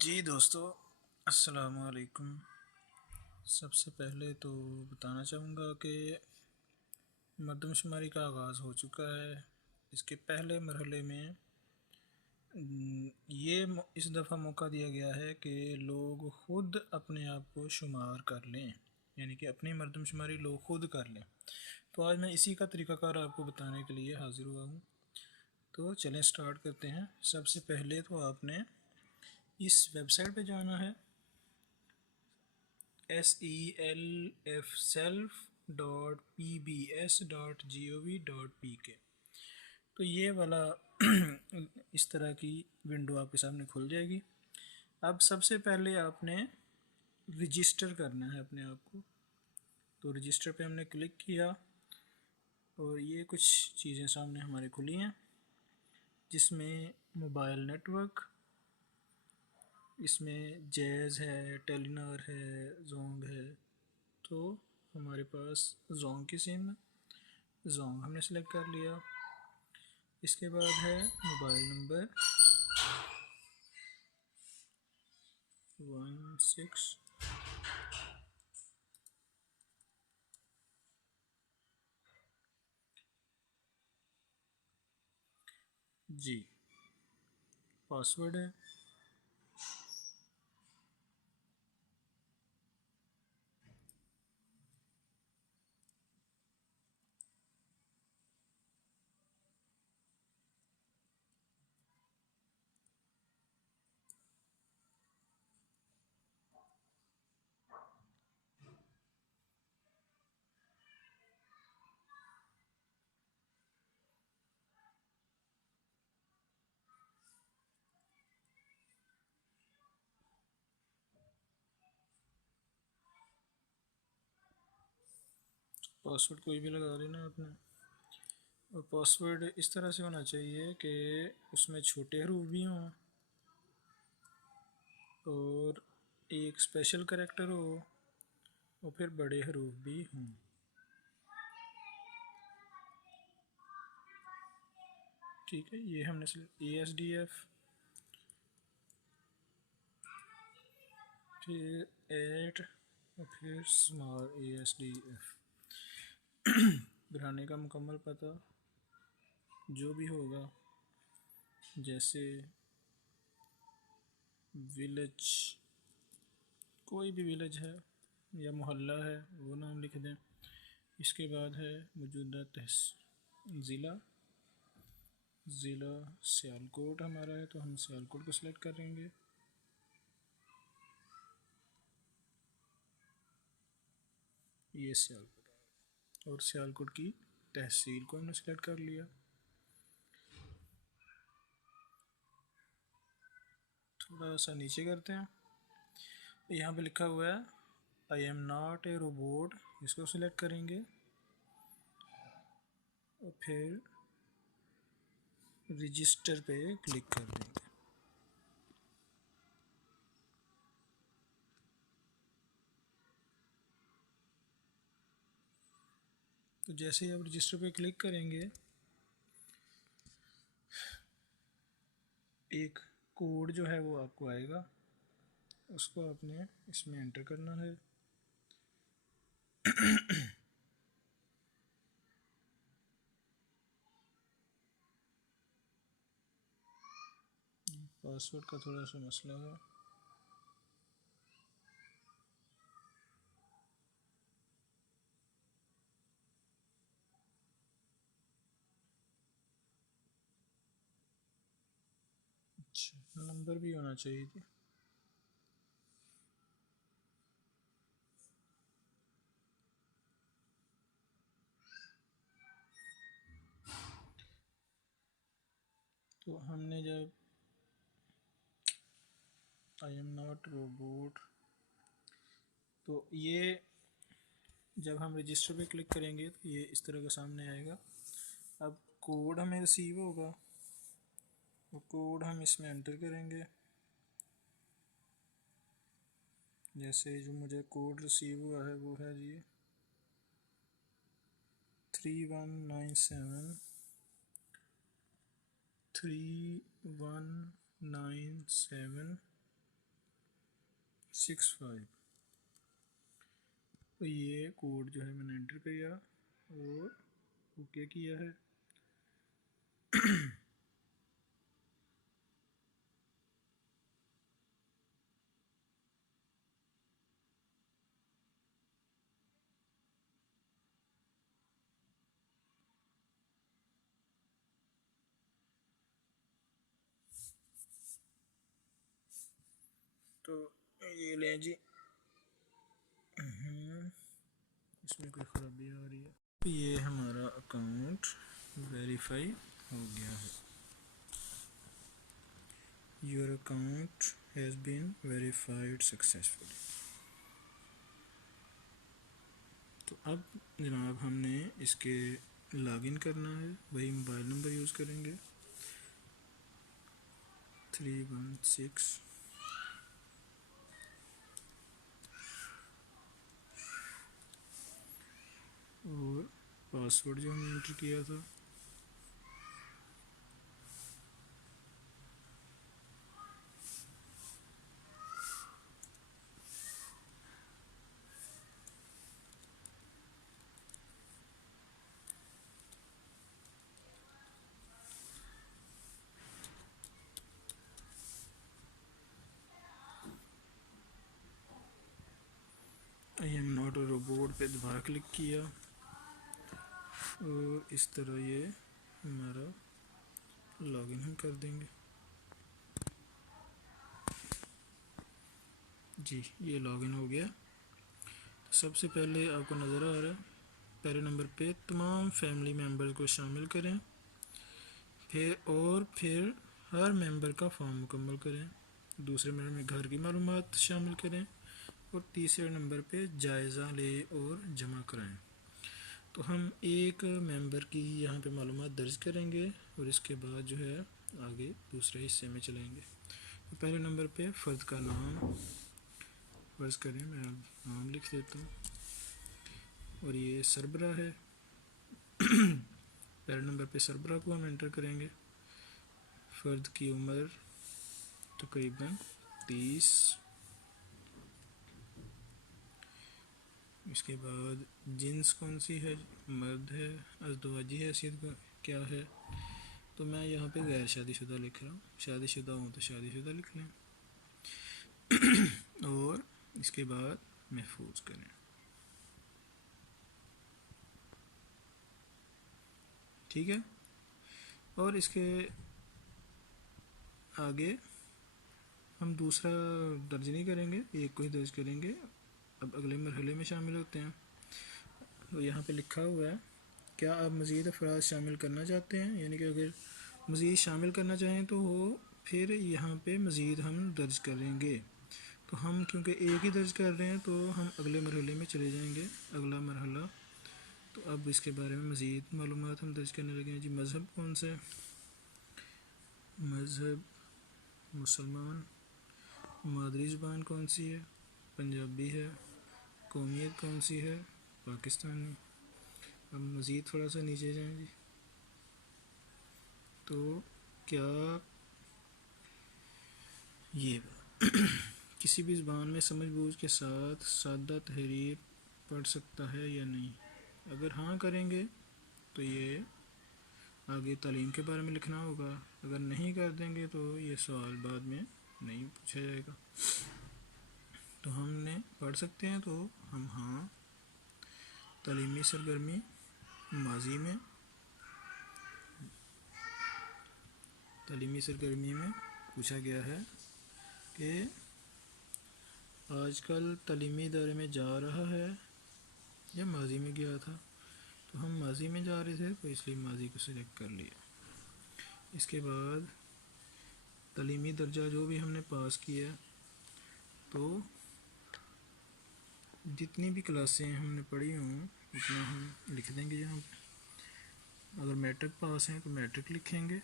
جی دوستو، السلام علیکم۔ سب سے پہلے تو بتانا چاہوں گا کہ مردم شماری کا آغاز ہو چکا ہے۔ اس کے پہلے مرحلے میں اس دفعہ موقع دیا گیا ہے کہ لوگ خود اپنے آپ کو شمار کر لیں، یعنی کہ اپنی مردم شماری لوگ خود کر لیں۔ تو آج میں اسی کا طریقہ کار آپ کو بتانے کے لیے حاضر ہوا ہوں۔ تو چلیں سٹارٹ کرتے ہیں۔ سب سے پہلے تو آپ نے اس ویب سائٹ پہ جانا ہے self.pbs.gov.pk۔ تو یہ والا اس طرح کی ونڈو آپ کے سامنے کھل جائے گی۔ اب سب سے پہلے آپ نے رجسٹر کرنا ہے اپنے آپ کو۔ تو رجسٹر پہ ہم نے کلک کیا اور یہ کچھ چیزیں سامنے ہمارے کھلی ہیں، جس میں موبائل نیٹ ورک، اس میں جیز ہے، ٹیلینار ہے، زونگ ہے۔ تو ہمارے پاس زونگ کی سم ہے، زونگ ہم نے سلیکٹ کر لیا۔ اس کے بعد ہے موبائل نمبر 16 جی، پاسورڈ ہے، پاسورڈ کوئی بھی لگا لینا آپ نے۔ اور پاسورڈ اس طرح سے ہونا چاہیے کہ اس میں چھوٹے حروف بھی ہوں اور ایک اسپیشل کریکٹر ہو اور پھر بڑے حروف بھی ہوں۔ ٹھیک ہے، یہ ہم نے ASDF، پھر 8 اور پھر اسمال ASDF۔ گھرانے کا مکمل پتہ جو بھی ہوگا، جیسے ولیج، کوئی بھی ولیج ہے یا محلہ ہے وہ نام لکھ دیں۔ اس کے بعد ہے موجودہ ضلع سیالکوٹ ہمارا ہے، تو ہم سیالکوٹ کو سلیکٹ کریں گے۔ یہ سیالکوٹ اور سیالکوٹ کی تحصیل کو ہم نے سلیکٹ کر لیا۔ تھوڑا سا نیچے کرتے ہیں، یہاں پہ لکھا ہوا ہے I am not a robot، اس کو سلیکٹ کریں گے اور پھر رجسٹر پہ کلک کر دیں گے۔ تو جیسے ہی آپ رجسٹر پہ کلک کریں گے، ایک کوڈ جو ہے وہ آپ کو آئے گا، اس کو آپ نے اس میں انٹر کرنا ہے۔ پاسورڈ کا تھوڑا سا مسئلہ ہے۔ اچھا، نمبر بھی ہونا چاہیے تھی۔ تو ہم نے جب I am not robot، تو یہ جب ہم رجسٹر پہ کلک کریں گے تو یہ اس طرح کا سامنے آئے گا۔ اب کوڈ ہمیں ریسیو ہوگا، وہ کوڈ ہم اس میں انٹر کریں گے۔ جیسے جو مجھے کوڈ ریسیو ہوا ہے وہ ہے جی 3197 65. تو یہ کوڈ جو ہے میں نے انٹر کیا اور اوکے کیا ہے. تو یہ لیں جی، اس میں کوئی خرابی آ رہی ہے. یہ ہمارا اکاؤنٹ ویریفائی ہو گیا ہے. Your account has been verified successfully. تو اب جناب ہم نے اس کے لاگ ان کرنا ہے، وہی موبائل نمبر یوز کریں گے 316 اور پاسورڈ جو ہم نے انٹر کیا تھا I am not a robot پہ دوبارہ کلک کیا اور اس طرح یہ ہمارا لاگ ان ہم کر دیں گے. جی یہ لاگ ان ہو گیا. سب سے پہلے آپ کو نظر آ رہا ہے پہلے نمبر پہ تمام فیملی ممبرز کو شامل کریں، پھر ہر ممبر کا فارم مکمل کریں. دوسرے نمبر میں گھر کی معلومات شامل کریں اور تیسرے نمبر پہ جائزہ لیں اور جمع کرائیں. تو ہم ایک ممبر کی یہاں پہ معلومات درج کریں گے اور اس کے بعد جو ہے آگے دوسرے حصے میں چلیں گے. تو پہلے نمبر پہ فرد کا نام فرض کریں، میں نام لکھ دیتا ہوں اور یہ سربراہ ہے. پہلے نمبر پہ سربراہ کو ہم انٹر کریں گے. فرد کی عمر تقریباً 30. اس کے بعد جنس کون سی ہے، مرد ہے. ازدواجی حیثیت کیا ہے، تو میں یہاں پہ غیر شادی شدہ لکھ رہا ہوں. شادی شدہ ہوں تو شادی شدہ لکھ لیں اور اس کے بعد محفوظ کریں. ٹھیک ہے. اور اس کے آگے ہم دوسرا درج نہیں کریں گے، ایک کو ہی درج کریں گے. اب اگلے مرحلے میں شامل ہوتے ہیں. تو یہاں پہ لکھا ہوا ہے کیا آپ مزید افراد شامل کرنا چاہتے ہیں، یعنی کہ اگر مزید شامل کرنا چاہیں تو وہ پھر یہاں پہ مزید ہم درج کریں گے. تو ہم کیونکہ ایک ہی درج کر رہے ہیں تو ہم اگلے مرحلے میں چلے جائیں گے. اگلا مرحلہ، تو اب اس کے بارے میں مزید معلومات ہم درج کرنے لگے ہیں. جی مذہب کون سا ہے، مذہب مسلمان. مادری زبان کون سی ہے، پنجابی ہے. قومیت کون سی ہے، پاکستانی. اب مزید تھوڑا سا نیچے جائیں جی. تو کیا یہ کسی بھی زبان میں سمجھ بوجھ کے ساتھ سادہ تحریر پڑھ سکتا ہے یا نہیں. اگر ہاں کریں گے تو یہ آگے تعلیم کے بارے میں لکھنا ہوگا. اگر نہیں کر دیں گے تو یہ سوال بعد میں نہیں پوچھا جائے گا. تو ہم نے پڑھ سکتے ہیں تو ہم ہاں. تعلیمی سرگرمی ماضی میں، تعلیمی سرگرمی میں پوچھا گیا ہے کہ آج کل تعلیمی ادارے میں جا رہا ہے یا ماضی میں گیا تھا. تو ہم ماضی میں جا رہے تھے تو اس لیے ماضی کو سلیکٹ کر لیا. اس کے بعد تعلیمی درجہ جو بھی ہم نے پاس کیا تو جتنی بھی کلاسیں ہم نے پڑھی ہوں اتنا ہم لکھ دیں گے یہاں پہ. اگر میٹرک پاس ہیں تو میٹرک لکھیں گے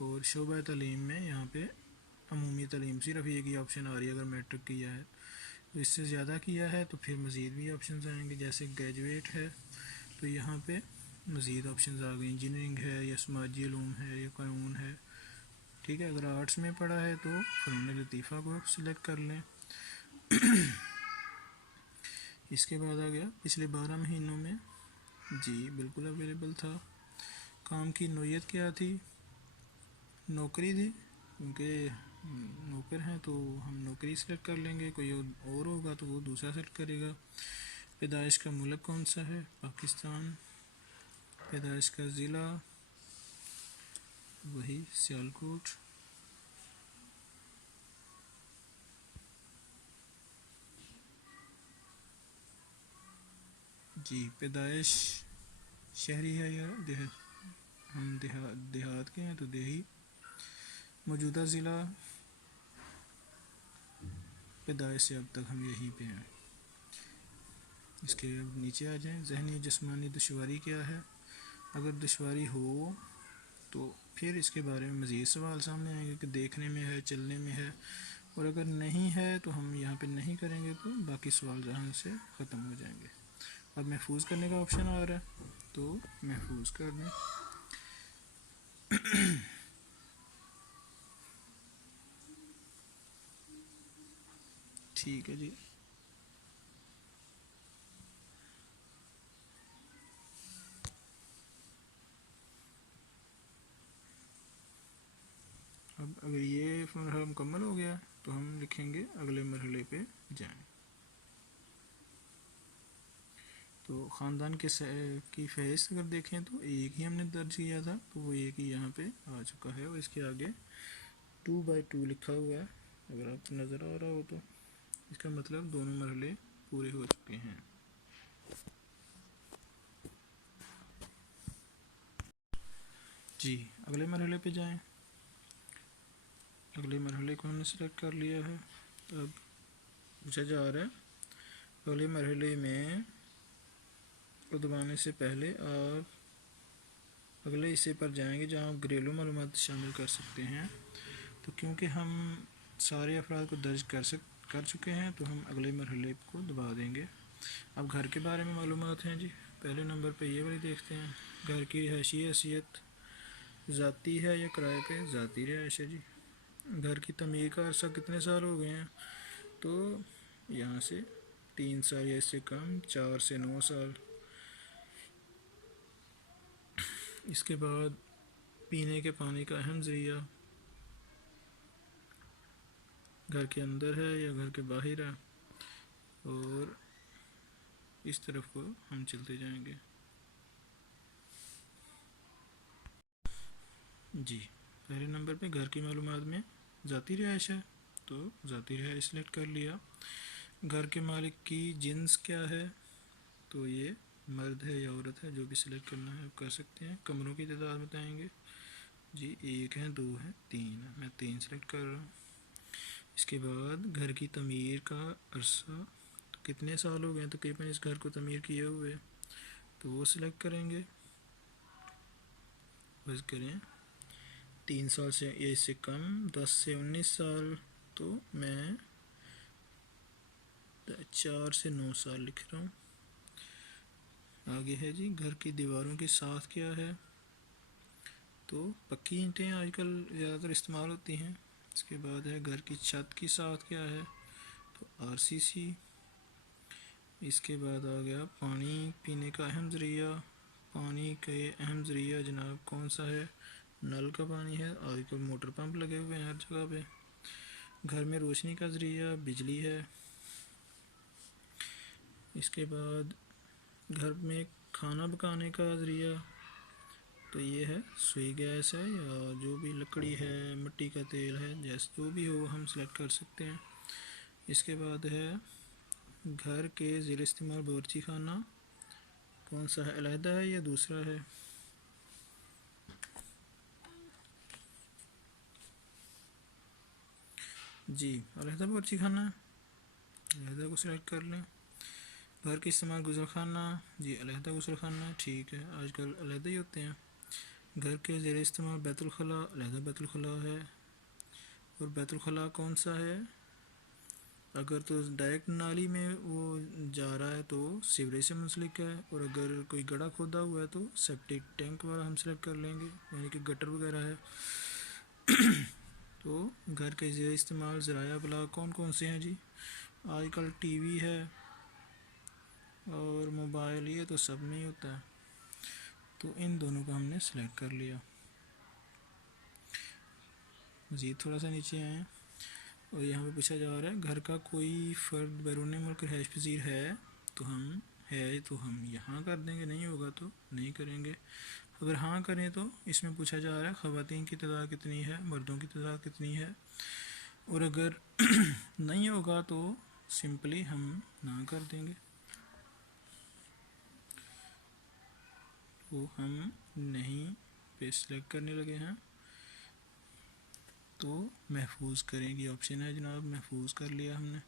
اور شعبہ تعلیم میں یہاں پہ عمومی تعلیم صرف ایک ہی آپشن آ رہی ہے. اگر میٹرک کیا ہے تو اس سے زیادہ کیا ہے تو پھر مزید بھی آپشنز آئیں گے. جیسے گریجویٹ ہے تو یہاں پہ مزید آپشنز آ گئی. انجینئرنگ ہے یا سماجی علوم ہے یا قانون ہے. ٹھیک ہے. اگر آرٹس میں پڑھا ہے تو فنون لطیفہ کو سلیکٹ کر لیں. اس کے بعد آ گیا پچھلے 12 مہینوں میں، جی بالکل اویلیبل تھا۔ کام کی نوعیت کیا تھی؟ نوکری تھی، کیونکہ نوکر ہیں تو ہم نوکری سلیکٹ کر لیں گے، کوئی اور ہوگا تو وہ دوسرا سلیکٹ کرے گا۔ پیدائش کا ملک کون سا ہے؟ پاکستان۔ پیدائش کا ضلع وہی سیالکوٹ۔ جی پیدائش شہری ہے یا ہم دیہات کے ہیں تو دیہی۔ موجودہ ضلع، پیدائش سے اب تک ہم یہیں پہ ہیں۔ اس کے اب نیچے آ جائیں، ذہنی جسمانی دشواری کیا ہے؟ اگر دشواری ہو تو پھر اس کے بارے میں مزید سوال سامنے آئیں گے کہ دیکھنے میں ہے، چلنے میں ہے، اور اگر نہیں ہے تو ہم یہاں پہ نہیں کریں گے تو باقی سوال یہاں سے ختم ہو جائیں گے۔ اب محفوظ کرنے کا آپشن آ رہا ہے تو محفوظ کر دیں۔ ٹھیک ہے جی۔ اب اگر یہ مرحلہ مکمل ہو گیا تو ہم لکھیں گے اگلے مرحلے پہ جائیں۔ تو خاندان کے کی فہرست اگر دیکھیں تو ایک ہی ہم نے درج کیا تھا، تو وہ ایک ہی یہاں پہ آ چکا ہے، اور اس کے آگے 2/2 لکھا ہوا ہے۔ اگر آپ کو نظر آ رہا ہو تو اس کا مطلب دونوں مرحلے پورے ہو چکے ہیں۔ جی اگلے مرحلے پہ جائیں۔ اگلے مرحلے کو ہم نے سلیکٹ کر لیا ہے۔ اب پوچھا جا رہا ہے اگلے مرحلے میں کو دبانے سے پہلے آپ اگلے حصے پر جائیں گے جہاں آپ گھریلو معلومات شامل کر سکتے ہیں۔ تو کیونکہ ہم سارے افراد کو درج کر چکے ہیں تو ہم اگلے مرحلے کو دبا دیں گے۔ اب گھر کے بارے میں معلومات ہیں جی، پہلے نمبر پہ یہ والی دیکھتے ہیں۔ گھر کی رہائشی حیثیت ذاتی ہے یا کرائے پہ؟ ذاتی رہائش ہے جی۔ گھر کی تعمیر کا عرصہ کتنے سال ہو گئے ہیں؟ تو یہاں سے 3 سال یا اس سے کم، 4 سے 9 سال۔ اس کے بعد پینے کے پانی کا اہم ذریعہ گھر کے اندر ہے یا گھر کے باہر ہے، اور اس طرف کو ہم چلتے جائیں گے۔ جی پہلے نمبر پہ گھر کی معلومات میں ذاتی رہائش ہے تو ذاتی رہائش سلیکٹ کر لیا۔ گھر کے مالک کی جنس کیا ہے؟ تو یہ مرد ہے یا عورت ہے، جو بھی سلیکٹ کرنا ہے کر سکتے ہیں۔ کمروں کی تعداد بتائیں گے جی، 1 ہے، 2 ہے، 3 ہے، میں 3 سلیکٹ کر رہا ہوں۔ اس کے بعد گھر کی تعمیر کا عرصہ کتنے سال ہو گئے ہیں تقریباً اس گھر کو تعمیر کیے ہوئے، تو وہ سلیکٹ کریں گے۔ بس کریں 3 سال سے یا اس سے کم، 10 سے 19 سال، تو میں 4 سے 9 سال لکھ رہا ہوں۔ آگے ہے جی گھر کی دیواروں کی ساخت کیا ہے؟ تو پکی اینٹیں آج کل زیادہ تر استعمال ہوتی ہیں۔ اس کے بعد ہے گھر کی چھت کی ساخت کیا ہے؟ تو RCC۔ اس کے بعد آ گیا پانی پینے کا اہم ذریعہ۔ پانی کے اہم ذریعہ جناب کون سا ہے؟ نل کا پانی ہے، آج کل موٹر پمپ لگے ہوئے ہیں ہر جگہ پہ۔ گھر میں روشنی کا ذریعہ بجلی ہے۔ اس کے بعد گھر میں کھانا پکانے کا ذریعہ تو یہ ہے سوئی گیس ہے، یا جو بھی لکڑی ہے، مٹی کا تیل ہے، جیسے جو بھی ہو ہم سلیکٹ کر سکتے ہیں۔ اس کے بعد ہے گھر کے زیر استعمال باورچی خانہ کون سا ہے؟ علیحدہ ہے یا دوسرا ہے؟ جی علیحدہ باورچی خانہ، علیحدہ کو سلیکٹ کر لیں۔ گھر کے استعمال غسل خانہ، جی علیحدہ غسل خانہ، ٹھیک ہے، آج کل علیحدہ ہی ہوتے ہیں۔ گھر کے زیر استعمال بیت الخلاء، علیحدہ بیت الخلاء ہے۔ اور بیت الخلاء کون سا ہے؟ اگر تو ڈائریکٹ نالی میں وہ جا رہا ہے تو سیوریج سے منسلک ہے، اور اگر کوئی گڑھا کھودا ہوا ہے تو سیپٹک ٹینک والا ہم سلیکٹ کر لیں گے، یعنی کہ گٹر وغیرہ ہے۔ تو گھر کے زیر استعمال ذرائع ابلاغ کون کون سے ہیں جی؟ آج کل ٹی وی ہے اور موبائل، یہ تو سب میں ہی ہوتا ہے. تو ان دونوں کو ہم نے سلیکٹ کر لیا. مزید تھوڑا سا نیچے آئیں اور یہاں پہ پوچھا جا رہا ہے گھر کا کوئی فرد بیرون ملک رہائش پذیر ہے تو ہم یہاں کر دیں گے، نہیں ہوگا تو نہیں کریں گے. اگر ہاں کریں تو اس میں پوچھا جا رہا ہے خواتین کی تعداد کتنی ہے، مردوں کی تعداد کتنی ہے. اور اگر نہیں ہوگا تو سمپلی ہم نہ کر دیں گے. تو ہم نہیں پہ سلیکٹ کرنے لگے ہیں. تو محفوظ کریں گی آپشن ہے جناب، محفوظ کر لیا ہم نے.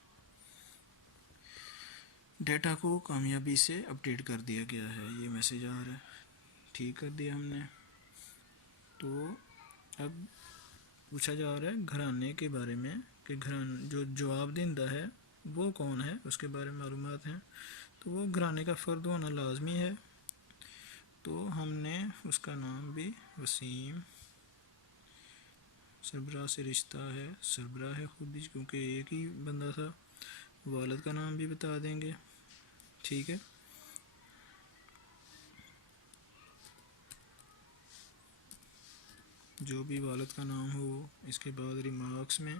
ڈیٹا کو کامیابی سے اپڈیٹ کر دیا گیا ہے، یہ میسیج آ رہا ہے. ٹھیک کر دیا ہم نے. تو اب پوچھا جا رہا ہے گھرانے کے بارے میں کہ جو جواب دہندہ ہے وہ کون ہے، اس کے بارے میں معلومات ہیں. تو وہ گھرانے کا فرد ہونا لازمی ہے. تو ہم نے اس کا نام بھی وسیم سربراہ سے رشتہ ہے، سربراہ ہے خود ہی کیونکہ ایک ہی بندہ تھا. والد کا نام بھی بتا دیں گے. ٹھیک ہے. جو بھی والد کا نام ہو اس کے بعد ریمارکس میں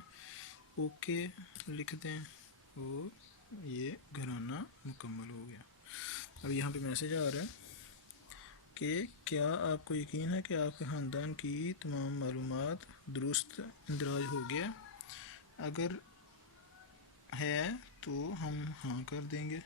اوکے لکھ دیں اور یہ گھرانہ مکمل ہو گیا. اب یہاں پہ میسیج آ رہا ہے کہ کیا آپ کو یقین ہے کہ آپ کے خاندان کی تمام معلومات درست اندراج ہو گیا؟ اگر ہے تو ہم ہاں کر دیں گے.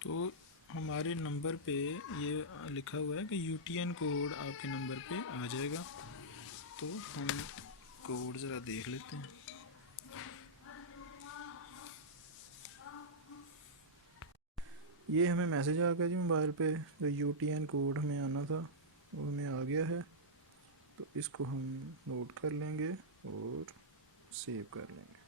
تو ہمارے نمبر پہ یہ لکھا ہوا ہے کہ یو ٹی این کوڈ آپ کے نمبر پہ آ جائے گا. تو ہم کوڈ ذرا دیکھ لیتے ہیں. یہ ہمیں میسیج آ گیا جی موبائل پہ، جو یو ٹی این کوڈ ہمیں آنا تھا وہ ہمیں آ گیا ہے. تو اس کو ہم نوٹ کر لیں گے اور سیو کر لیں گے.